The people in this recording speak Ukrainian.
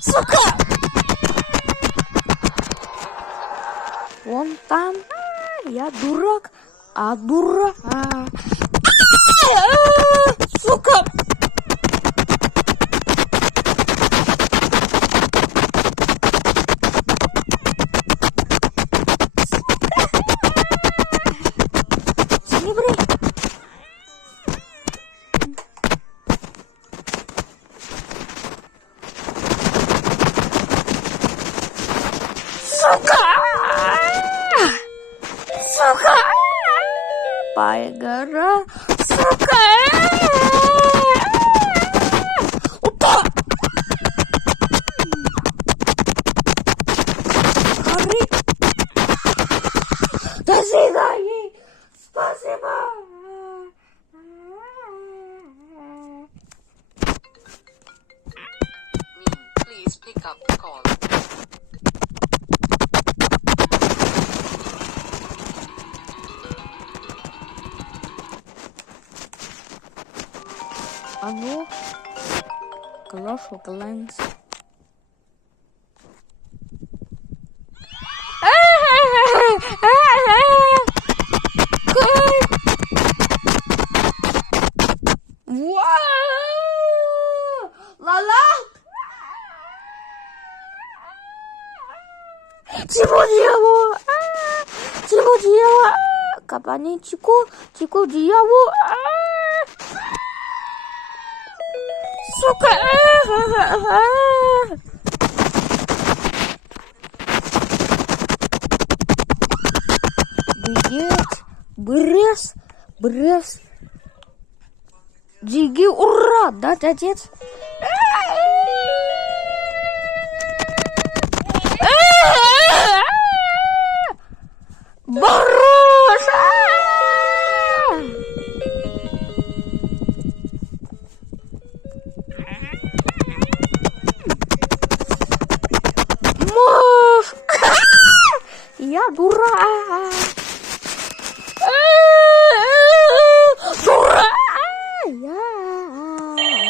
Сука! Вон там. Я дурак. Дурак. Сука! Сука! Сука! Пайгара! Сука! Опа! Гори! До свидания! Спасибо! Please pick up the call. Алло, Clash of Clans. Лала! Чего? Кабани чику дьявол. Сука! Блять! Брес! Диги, ура! Да, отец? Барон!